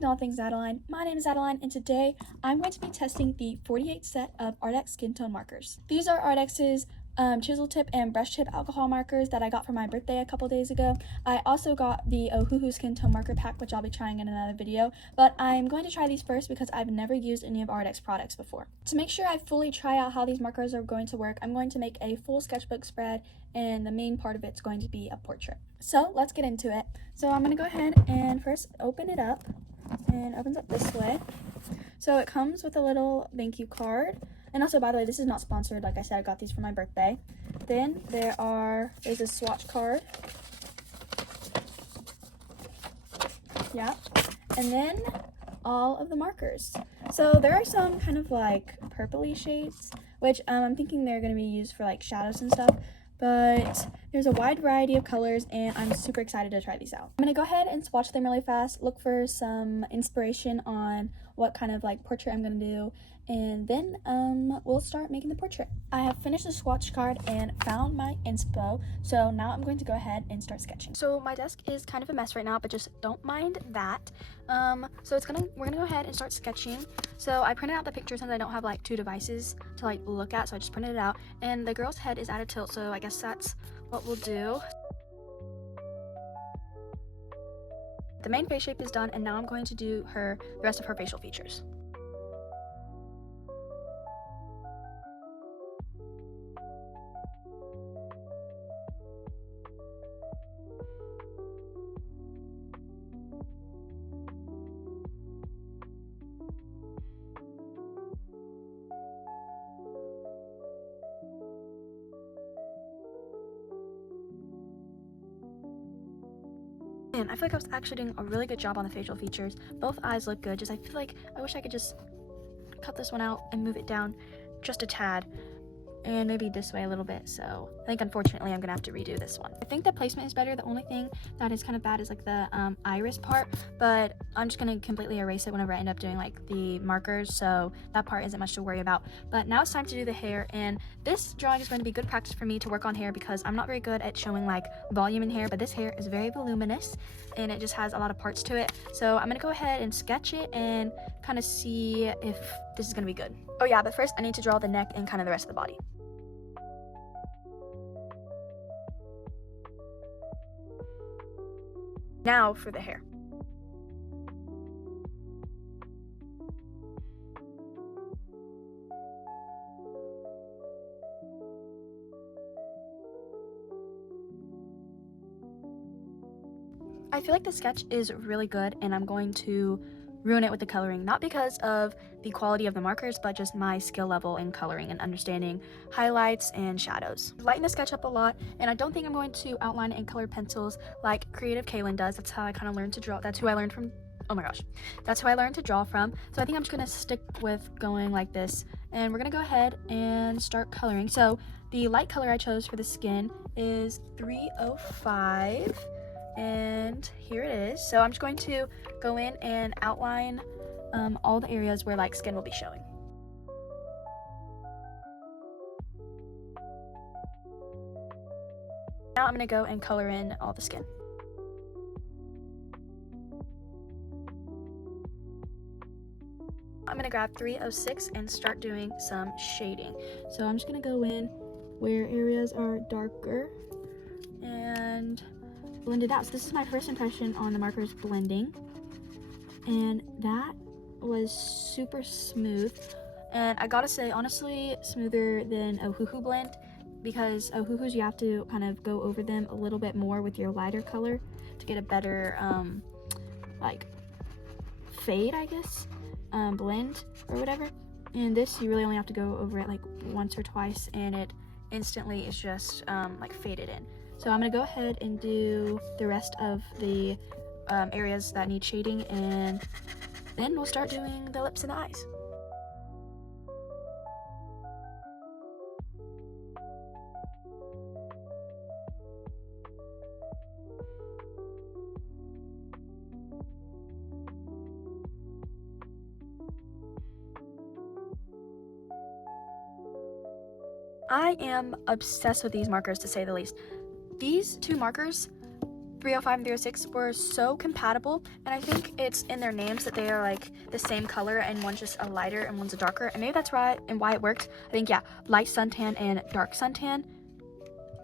with All Things Adeline. My name is Adeline, and today I'm going to be testing the 48 set of Arrtx skin tone markers. These are Arrtx's chisel tip and brush tip alcohol markers that I got for my birthday a couple days ago. I also got the Ohuhu skin tone marker pack, which I'll be trying in another video, but I'm going to try these first because I've never used any of Arrtx products before. To make sure I fully try out how these markers are going to work, I'm going to make a full sketchbook spread, and the main part of it's going to be a portrait. So let's get into it. So I'm going to go ahead and first open it up, and it opens up this way. So it comes with a little thank you card. And also, by the way, this is not sponsored. Like I said, I got these for my birthday. Then there's a swatch card. Yeah. And then all of the markers. So there are some kind of like purpley shades, which I'm thinking they're going to be used for like shadows and stuff. But there's a wide variety of colors, and I'm super excited to try these out. I'm going to go ahead and swatch them really fast, look for some inspiration on what kind of like portrait I'm going to do, and then we'll start making the portrait. I have finished the swatch card and found my inspo, so now I'm going to go ahead and start sketching. So my desk is kind of a mess right now, but just don't mind that. So we're gonna go ahead and start sketching. So I printed out the picture since I don't have like two devices to like look at, so I just printed it out. And the girl's head is at a tilt, so I guess that's what we'll do. The main face shape is done, and now I'm going to do the rest of her facial features. And I feel like I was actually doing a really good job on the facial features. Both eyes look good, just I feel like I wish I could just cut this one out and move it down just a tad, and maybe this way a little bit. So I think unfortunately I'm gonna have to redo this one. I think the placement is better. The only thing that is kind of bad is like the iris part, but I'm just gonna completely erase it whenever I end up doing like the markers, so that part isn't much to worry about. But now it's time to do the hair, and this drawing is going to be good practice for me to work on hair because I'm not very good at showing like volume in hair, but this hair is very voluminous and it just has a lot of parts to it. So I'm gonna go ahead and sketch it and kind of see if this is gonna be good. Oh yeah, but first I need to draw the neck and kind of the rest of the body. Now for the hair. I feel like the sketch is really good, and I'm going to ruin it with the coloring, not because of the quality of the markers, but just my skill level in coloring and understanding highlights and shadows. Lighten the sketch up a lot, and I don't think I'm going to outline it in colored pencils like Creative Kaylin does. That's how I kind of learned to draw. That's who I learned from. Oh my gosh, that's who I learned to draw from. So I think I'm just gonna stick with going like this, and we're gonna go ahead and start coloring. So the light color I chose for the skin is 305. And here it is. So I'm just going to go in and outline all the areas where like skin will be showing. Now I'm going to go and color in all the skin. I'm going to grab 306 and start doing some shading. So I'm just going to go in where areas are darker and blend it out. So this is my first impression on the markers blending, and that was super smooth, and I gotta say honestly smoother than Ohuhu blend, because Ohuhu's you have to kind of go over them a little bit more with your lighter color to get a better like fade, I guess, blend or whatever. And this you really only have to go over it like once or twice, and it instantly is just like faded in. So I'm going to go ahead and do the rest of the areas that need shading, and then we'll start doing the lips and the eyes. I am obsessed with these markers, to say the least. These two markers 305 and 306 were so compatible, and I think it's in their names that they are like the same color, and one's just a lighter and one's a darker, and maybe that's right and why it worked. I think, yeah, light suntan and dark suntan.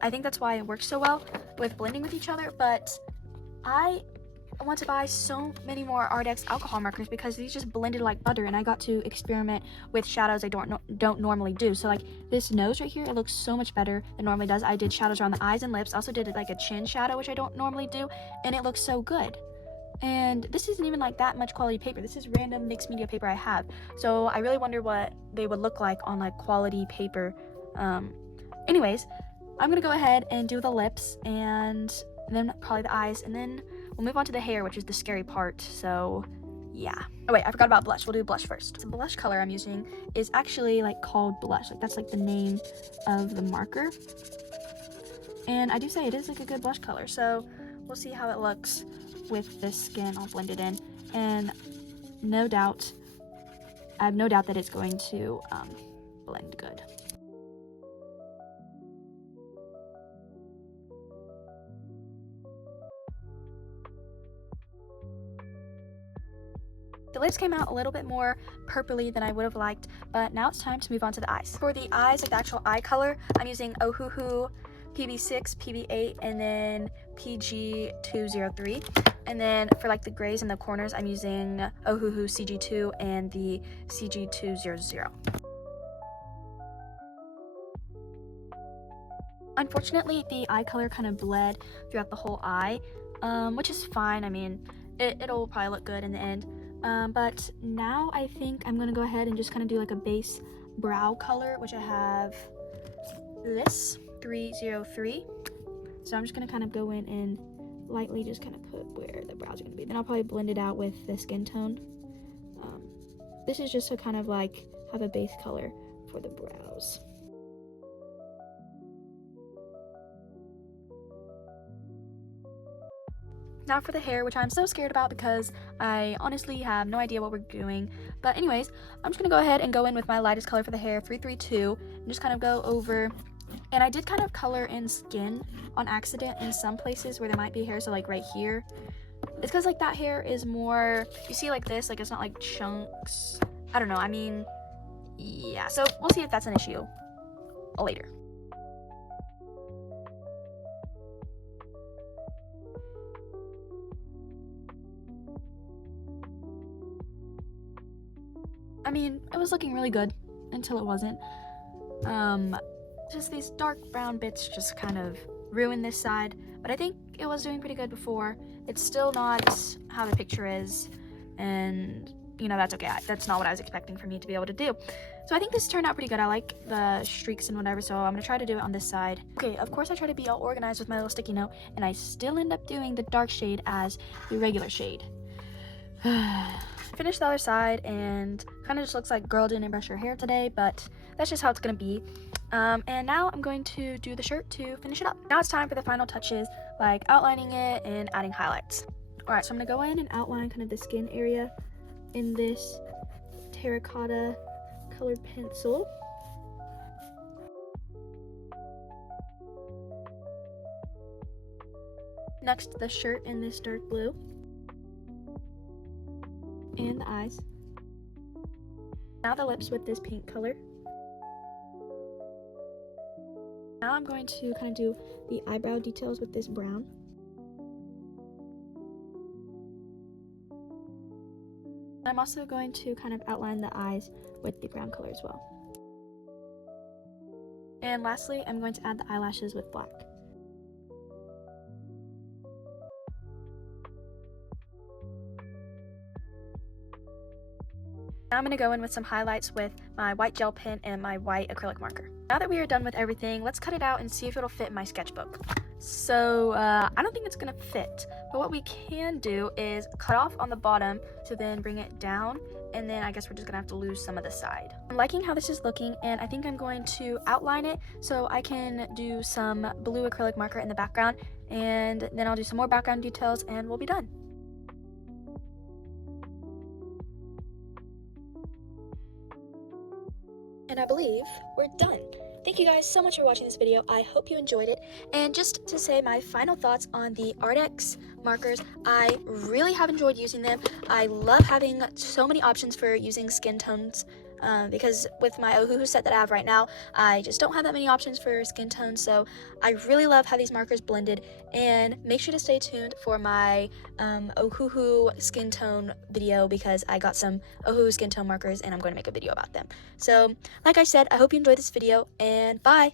I think that's why it works so well with blending with each other. But I want to buy so many more Arrtx alcohol markers because these just blended like butter, and I got to experiment with shadows I don't normally do. So like this nose right here, it looks so much better than it normally does. I did shadows around the eyes and lips. Also did like a chin shadow, which I don't normally do, and it looks so good. And this isn't even like that much quality paper. This is random mixed media paper I have. So I really wonder what they would look like on like quality paper. Anyways, I'm gonna go ahead and do the lips and then probably the eyes, and then we'll move on to the hair, which is the scary part. So yeah. Oh wait, I forgot about blush. We'll do blush first. The blush color I'm using is actually like called blush. Like that's like the name of the marker. And I do say it is like a good blush color. So we'll see how it looks with this skin all blended in. And no doubt, I have no doubt that it's going to blend good. The lips came out a little bit more purpley than I would have liked, but now it's time to move on to the eyes. For the eyes, like the actual eye color, I'm using Ohuhu PB6, PB8, and then PG203. And then for like the grays in the corners, I'm using Ohuhu CG2 and the CG200. Unfortunately, the eye color kind of bled throughout the whole eye, which is fine. I mean, it'll probably look good in the end. But now I think I'm gonna go ahead and just kind of do like a base brow color, which I have this 303. So I'm just gonna kind of go in and lightly just kind of put where the brows are gonna be. Then I'll probably blend it out with the skin tone. This is just to kind of like have a base color for the brows. Now for the hair, which I'm so scared about because I honestly have no idea what we're doing. But anyways, I'm just gonna go ahead and go in with my lightest color for the hair, 332, and just kind of go over. And I did kind of color in skin on accident in some places where there might be hair, so like right here. It's because like that hair is more, you see like this, like it's not like chunks. I don't know, I mean, yeah. So we'll see if that's an issue later. I mean, it was looking really good until it wasn't. Just these dark brown bits just kind of ruined this side, but I think it was doing pretty good before. It's still not how the picture is, and you know, that's okay. That's not what I was expecting for me to be able to do. So I think this turned out pretty good. I like the streaks and whatever, so I'm gonna try to do it on this side. Okay, of course I try to be all organized with my little sticky note, and I still end up doing the dark shade as the regular shade. Finished the other side, and kind of just looks like girl didn't brush her hair today, but that's just how it's gonna be. And now I'm going to do the shirt to finish it up. Now it's time for the final touches, like outlining it and adding highlights. All right, so I'm gonna go in and outline kind of the skin area in this terracotta colored pencil. Next, the shirt in this dark blue. And the eyes. Now the lips with this pink color. Now I'm going to kind of do the eyebrow details with this brown. I'm also going to kind of outline the eyes with the brown color as well. And lastly, I'm going to add the eyelashes with black. Now I'm going to go in with some highlights with my white gel pen and my white acrylic marker. Now that we are done with everything, let's cut it out and see if it'll fit in my sketchbook. So I don't think it's going to fit, but what we can do is cut off on the bottom to then bring it down, and then I guess we're just going to have to lose some of the side. I'm liking how this is looking, and I think I'm going to outline it so I can do some blue acrylic marker in the background, and then I'll do some more background details and we'll be done. And I believe we're done. Thank you guys so much for watching this video. I hope you enjoyed it. And just to say my final thoughts on the Arrtx markers, I really have enjoyed using them. I love having so many options for using skin tones. Because with my Ohuhu set that I have right now, I just don't have that many options for skin tones, so I really love how these markers blended. And make sure to stay tuned for my Ohuhu skin tone video, because I got some Ohuhu skin tone markers and I'm going to make a video about them. So like I said, I hope you enjoyed this video, and bye!